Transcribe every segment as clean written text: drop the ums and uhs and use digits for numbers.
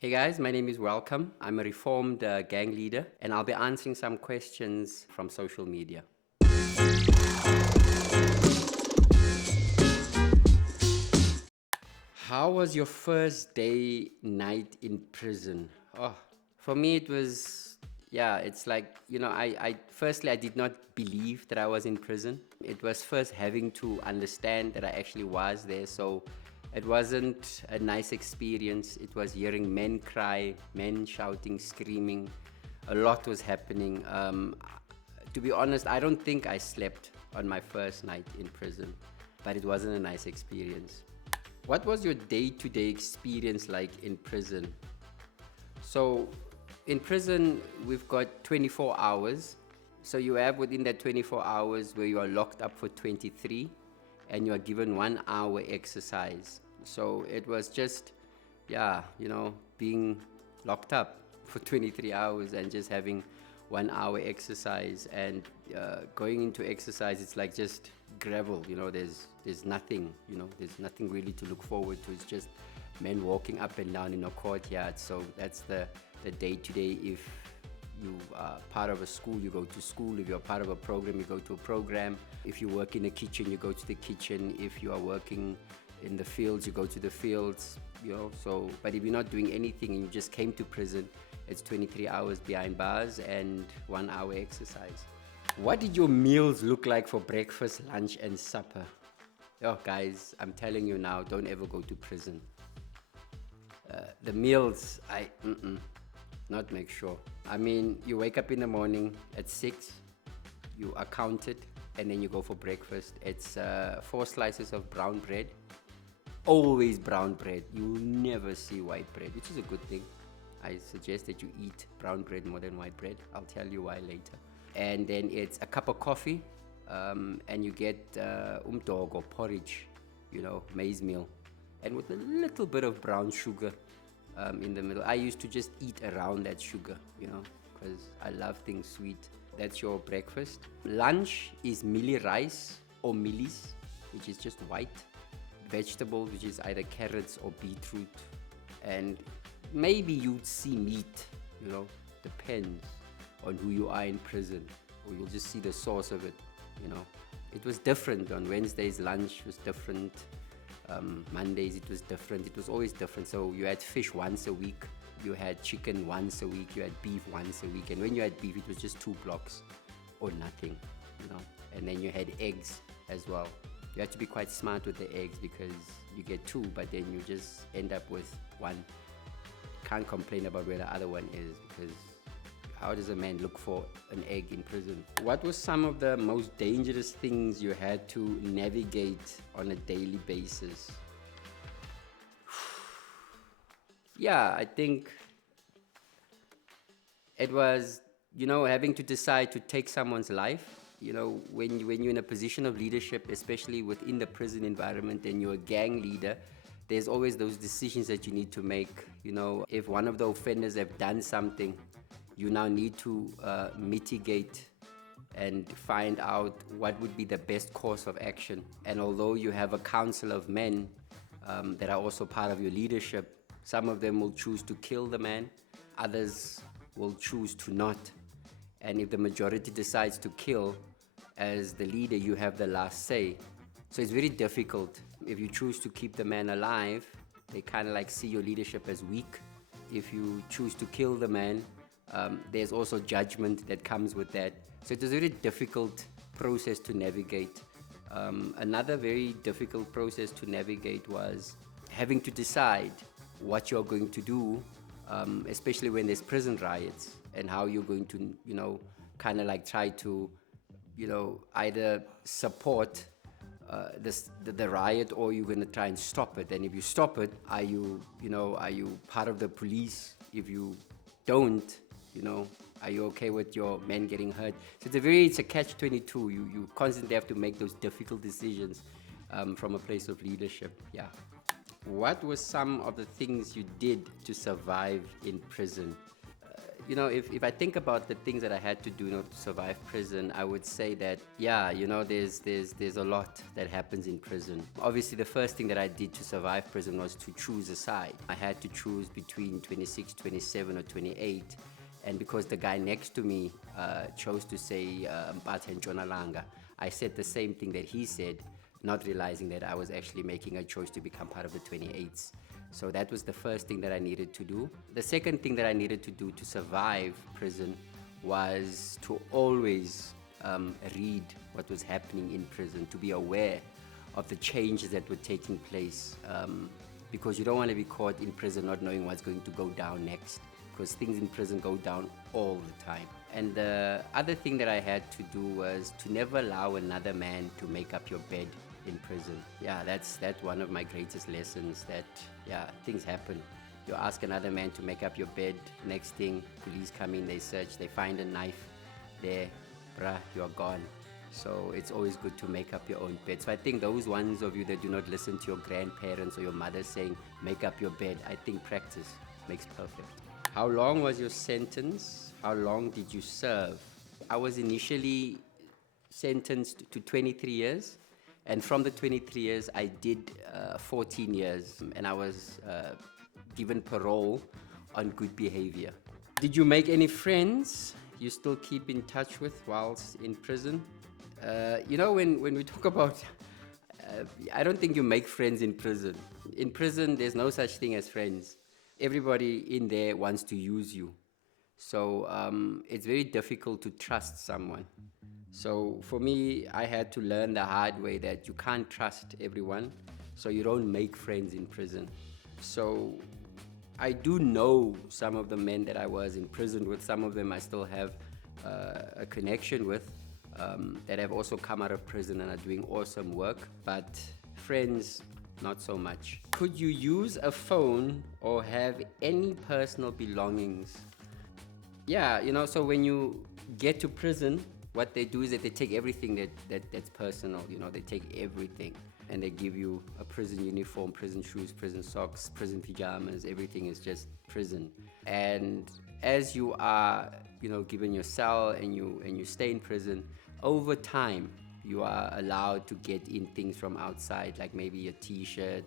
Hey guys, my name is Welcome. I'm a reformed gang leader, and I'll be answering some questions from social media. How was your first day night in prison? Oh, for me it was, it's like, firstly I did not believe that I was in prison. It was first having to understand that I actually was there. So it wasn't a nice experience. It was hearing men cry, men shouting, screaming. A lot was happening. To be honest, I don't think I slept on my first night in prison, but it wasn't a nice experience. What was your day-to-day experience like in prison? So, in prison, we've got 24 hours. So, you have within that 24 hours where you are locked up for 23 and you are given 1 hour exercise. So, it was just, being locked up for 23 hours and just having 1 hour exercise. And going into exercise, it's like just gravel. There's nothing. There's nothing really to look forward to. It's just men walking up and down in a courtyard. So that's the day to day. If you are part of a school, you go to school. If you're part of a program, you go to a program. If you work in a kitchen, you go to the kitchen. If you are working in the fields, you go to the fields. But if you're not doing anything and you just came to prison, it's 23 hours behind bars and 1 hour exercise. What did your meals look like for breakfast, lunch, and supper? Oh, guys, I'm telling you now, don't ever go to prison. The meals, not make sure. I mean, you wake up in the morning at 6, you are counted, and then you go for breakfast. It's 4 slices of brown bread. Always brown bread. You will never see white bread, which is a good thing. I suggest that you eat brown bread more than white bread. I'll tell you why later. And then it's a cup of coffee, and you get umdog or porridge, maize meal, and with a little bit of brown sugar in the middle. I used to just eat around that sugar, because I love things sweet. That's your breakfast. Lunch is mealie rice or mealies, which is just white. Vegetables, which is either carrots or beetroot. And maybe you'd see meat, depends on who you are in prison, or you'll just see the source of it. It was different. On Wednesdays, lunch was different. Mondays, it was different. It was always different. So you had fish once a week, you had chicken once a week, you had beef once a week. And when you had beef, it was just 2 blocks or nothing, And then you had eggs as well. You have to be quite smart with the eggs because you get 2, but then you just end up with 1. Can't complain about where the other one is, because how does a man look for an egg in prison? What were some of the most dangerous things you had to navigate on a daily basis? Yeah, I think it was, having to decide to take someone's life. When you're in a position of leadership, especially within the prison environment, and you're a gang leader, there's always those decisions that you need to make. If one of the offenders have done something, you now need to mitigate and find out what would be the best course of action. And although you have a council of men that are also part of your leadership, some of them will choose to kill the man, others will choose to not. And if the majority decides to kill, as the leader, you have the last say. So it's very difficult. If you choose to keep the man alive, they kind of like see your leadership as weak. If you choose to kill the man, there's also judgment that comes with that. So it's a very difficult process to navigate. Another very difficult process to navigate was having to decide what you're going to do, especially when there's prison riots, and how you're going to, kind of like try to, either support the riot, or you're going to try and stop it. And if you stop it, are you part of the police? If you don't, are you okay with your men getting hurt? So it's a catch-22. You constantly have to make those difficult decisions from a place of leadership. Yeah. What were some of the things you did to survive in prison? if I think about the things that I had to do in order to survive prison, I would say that, there's a lot that happens in prison. Obviously, the first thing that I did to survive prison was to choose a side. I had to choose between 26, 27, or 28. And because the guy next to me chose to say Mpatha Ntshonalanga, I said the same thing that he said, not realizing that I was actually making a choice to become part of the 28s. So that was the first thing that I needed to do. The second thing that I needed to do to survive prison was to always read what was happening in prison, to be aware of the changes that were taking place, because you don't want to be caught in prison not knowing what's going to go down next, because things in prison go down all the time. And the other thing that I had to do was to never allow another man to make up your bed in prison. Yeah, that's one of my greatest lessons, that things happen. You ask another man to make up your bed, next thing, police come in, they search, they find a knife there, bruh, you're gone. So it's always good to make up your own bed. So I think those ones of you that do not listen to your grandparents or your mother saying, make up your bed, I think practice makes perfect. How long was your sentence? How long did you serve? I was initially sentenced to 23 years. And from the 23 years, I did 14 years, and I was given parole on good behavior. Did you make any friends you still keep in touch with whilst in prison? When we talk about, I don't think you make friends in prison. In prison, there's no such thing as friends. Everybody in there wants to use you. So it's very difficult to trust someone. So for me, I had to learn the hard way that you can't trust everyone, so you don't make friends in prison. So I do know some of the men that I was in prison with. Some of them I still have a connection with, that have also come out of prison and are doing awesome work, but friends, not so much. Could you use a phone or have any personal belongings? Yeah, so when you get to prison, what they do is that they take everything that's personal. They take everything, and they give you a prison uniform, prison shoes, prison socks, prison pajamas. Everything is just prison. And as you are, given your cell and you stay in prison, over time you are allowed to get in things from outside, like maybe a t-shirt,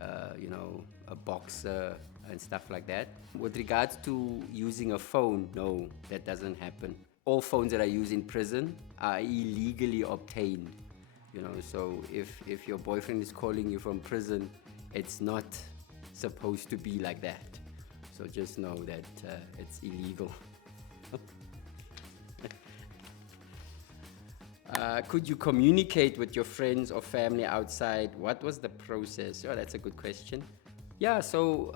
a boxer and stuff like that. With regards to using a phone, no, that doesn't happen. All phones that I use in prison are illegally obtained. So if your boyfriend is calling you from prison, it's not supposed to be like that. So just know that it's illegal. Could you communicate with your friends or family outside? What was the process? Oh, that's a good question. Yeah, so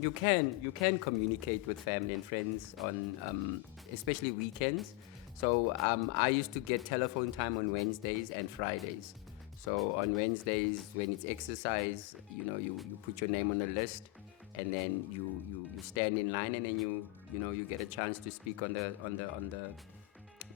you can communicate with family and friends on especially weekends. So I used to get telephone time on Wednesdays and Fridays. So on Wednesdays, when it's exercise, you put your name on a list, and then you stand in line, and then you get a chance to speak on the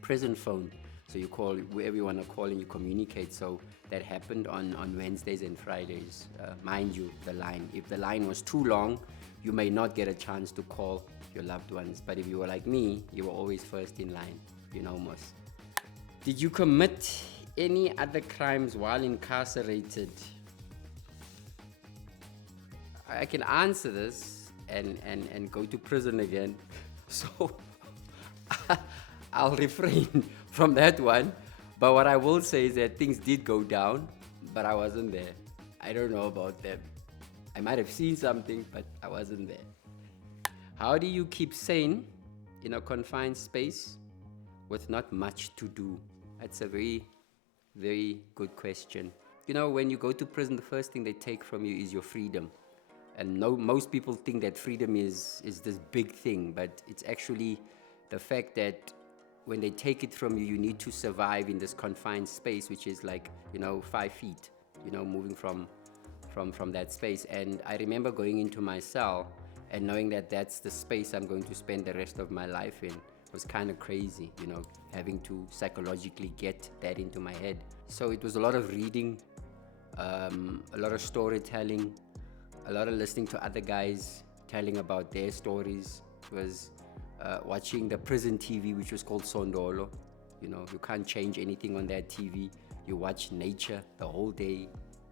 prison phone. So you call wherever you want to call, and you communicate. So that happened on Wednesdays and Fridays. Mind you, the line. If the line was too long, you may not get a chance to call your loved ones. But if you were like me, you were always first in line. Most. Did you commit any other crimes while incarcerated? I can answer this and go to prison again. So I'll refrain from that one. But what I will say is that things did go down, but I wasn't there. I don't know about them. I might have seen something, but I wasn't there. How do you keep sane in a confined space with not much to do? That's a very, very good question. When you go to prison, the first thing they take from you is your freedom. And most people think that freedom is this big thing, but it's actually the fact that when they take it from you, you need to survive in this confined space, which is like, 5 feet, moving from that space. And I remember going into my cell and knowing that that's the space I'm going to spend the rest of my life in. Was kind of crazy, having to psychologically get that into my head. So it was a lot of reading, a lot of storytelling, a lot of listening to other guys telling about their stories. It was watching the prison TV, which was called Sondolo. You know, you can't change anything on that TV. You watch nature the whole day,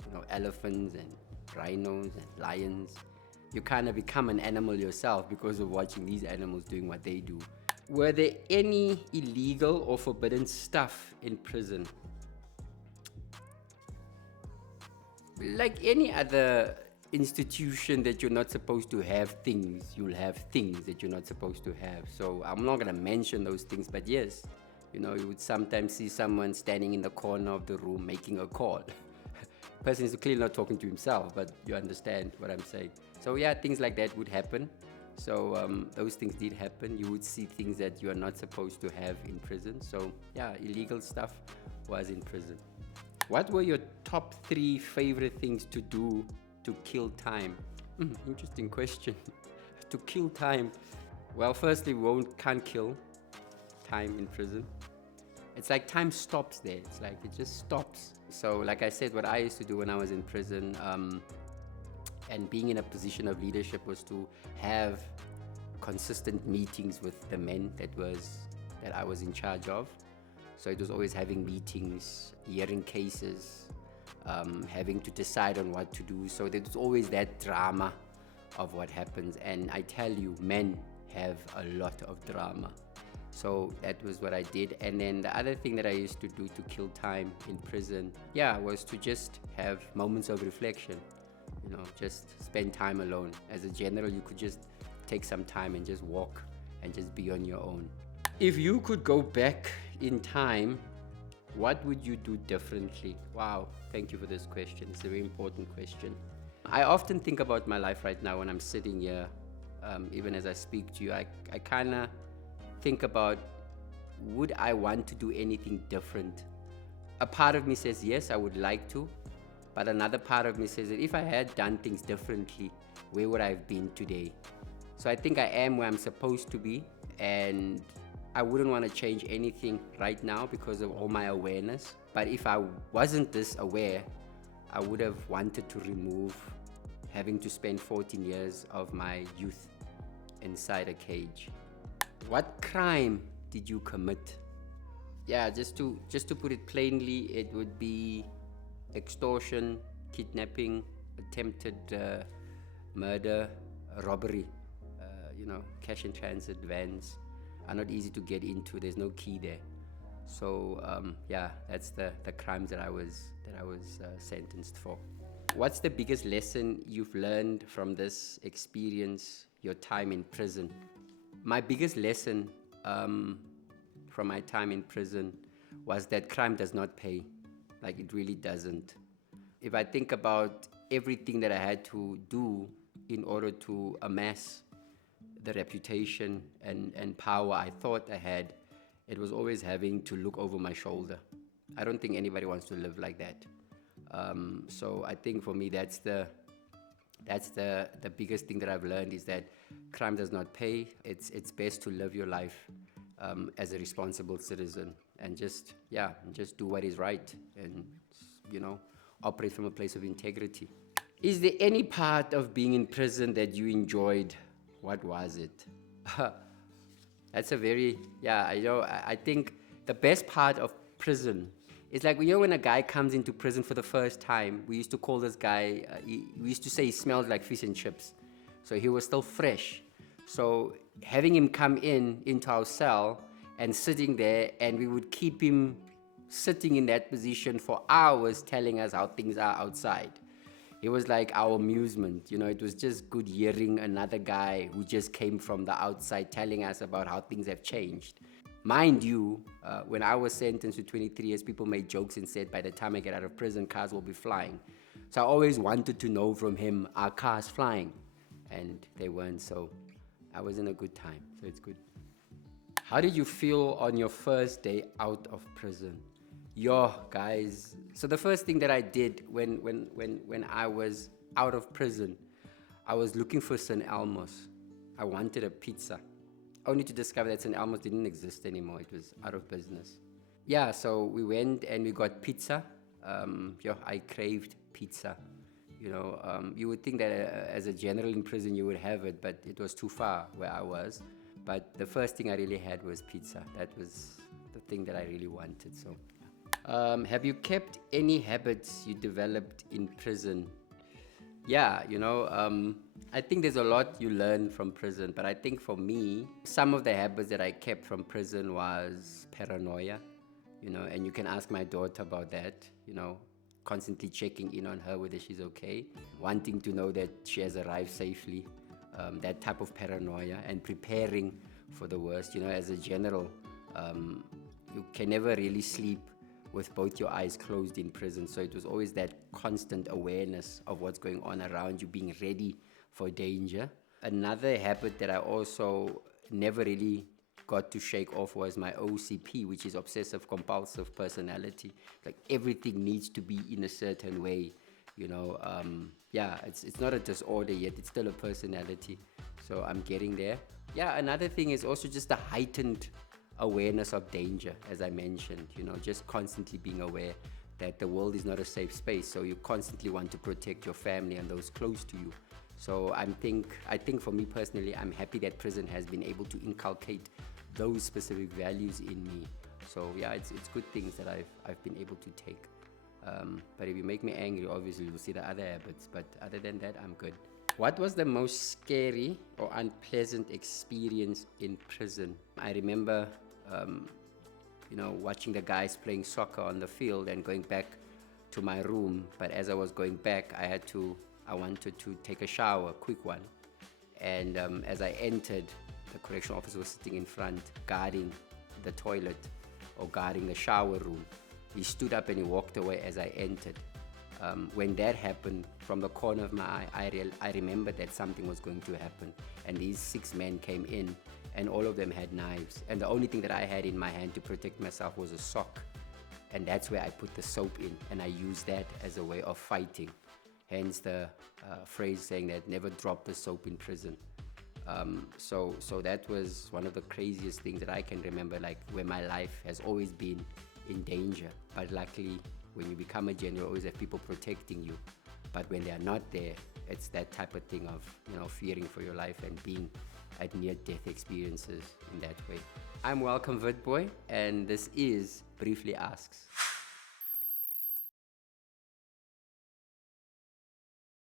you know, elephants and rhinos and lions. You kind of become an animal yourself because of watching these animals doing what they do. Were there any illegal or forbidden stuff in prison? Like any other institution that you're not supposed to have things, you'll have things that you're not supposed to have. So I'm not going to mention those things, but yes, you know, you would sometimes see someone standing in the corner of the room making a call. Person is clearly not talking to himself, but you understand what I'm saying. So yeah, things like that would happen. So those things did happen. You would see things that you are not supposed to have in prison. So yeah, illegal stuff was in prison. What were your top 3 favorite things to do to kill time? Interesting question. To kill time. Well, firstly, we can't kill time in prison. It's like time stops there. It's like it just stops. So like I said, what I used to do when I was in prison, and being in a position of leadership, was to have consistent meetings with the men that I was in charge of. So it was always having meetings, hearing cases, having to decide on what to do. So there was always that drama of what happens. And I tell you, men have a lot of drama. So that was what I did. And then the other thing that I used to do to kill time in prison, was to just have moments of reflection. You know, just spend time alone. As a general, you could just take some time and just walk and just be on your own. If you could go back in time, what would you do differently? Wow, thank you for this question. It's a very important question. I often think about my life right now when I'm sitting here, even as I speak to you. I kind of think about, would I want to do anything different? A part of me says yes, I would like to, but another part of me says that if I had done things differently, where would I have been today? So I think I am where I'm supposed to be, and I wouldn't want to change anything right now because of all my awareness. But if I wasn't this aware, I would have wanted to remove having to spend 14 years of my youth inside a cage. What crime did you commit? Yeah, just to put it plainly, it would be extortion, kidnapping, attempted murder, robbery. Cash in transit vans are not easy to get into. There's no key there. So that's the crimes that I was sentenced for. What's the biggest lesson you've learned from this experience, your time in prison? My biggest lesson from my time in prison was that crime does not pay. Like, it really doesn't. If I think about everything that I had to do in order to amass the reputation and power I thought I had, it was always having to look over my shoulder. I don't think anybody wants to live like that. So I think for me, that's the biggest thing that I've learned, is that crime does not pay. It's best to live your life as a responsible citizen and just do what is right and, operate from a place of integrity. Is there any part of being in prison that you enjoyed? What was it? That's a very, I think the best part of prison is like, when a guy comes into prison for the first time, we used to call this guy, we used to say he smelled like fish and chips. So he was still fresh. So having him come into our cell and sitting there, and we would keep him sitting in that position for hours telling us how things are outside. It was like our amusement, it was just good hearing another guy who just came from the outside telling us about how things have changed. Mind you, when I was sentenced to 23 years, people made jokes and said, by the time I get out of prison, cars will be flying. So I always wanted to know from him, are cars flying? And they weren't, so I was in a good time, so it's good. How did you feel on your first day out of prison? Yo, guys, so the first thing that I did when I was out of prison, I was looking for St. Elmo's. I wanted a pizza, only to discover that St. Elmo's didn't exist anymore. It was out of business. Yeah, so we went and we got pizza. I craved pizza. You would think that as a general in prison you would have it, but it was too far where I was. But the first thing I really had was pizza. That was the thing that I really wanted. So, have you kept any habits you developed in prison? Yeah, I think there's a lot you learn from prison, but I think for me, some of the habits that I kept from prison was paranoia, and you can ask my daughter about that, constantly checking in on her whether she's okay, wanting to know that she has arrived safely, that type of paranoia, and preparing for the worst. As a general, you can never really sleep with both your eyes closed in prison. So it was always that constant awareness of what's going on around you, being ready for danger. Another habit that I also never really got to shake off was my OCP, which is obsessive compulsive personality. Like everything needs to be in a certain way. Yeah, it's not a disorder yet, it's still a personality. So I'm getting there. Yeah, another thing is also just the heightened awareness of danger, as I mentioned, just constantly being aware that the world is not a safe space. So you constantly want to protect your family and those close to you. So I think for me personally, I'm happy that prison has been able to inculcate those specific values in me. So yeah, it's good things that I've been able to take. But if you make me angry, obviously you'll see the other habits. But other than that, I'm good. What was the most scary or unpleasant experience in prison? I remember, watching the guys playing soccer on the field and going back to my room. But as I was going back, I wanted to take a shower, a quick one. And as I entered, the correctional officer was sitting in front, guarding the toilet or guarding the shower room. He stood up and he walked away as I entered. When that happened, from the corner of my eye, I remembered that something was going to happen. And these 6 men came in, and all of them had knives. And the only thing that I had in my hand to protect myself was a sock. And that's where I put the soap in, and I used that as a way of fighting. Hence the phrase saying that never drop the soap in prison. So that was one of the craziest things that I can remember, like where my life has always been in danger. But luckily, when you become a general, you always have people protecting you. But when they are not there, it's that type of thing of fearing for your life and being at near-death experiences in that way. I'm Welcome Witboy, and this is Briefly Asks.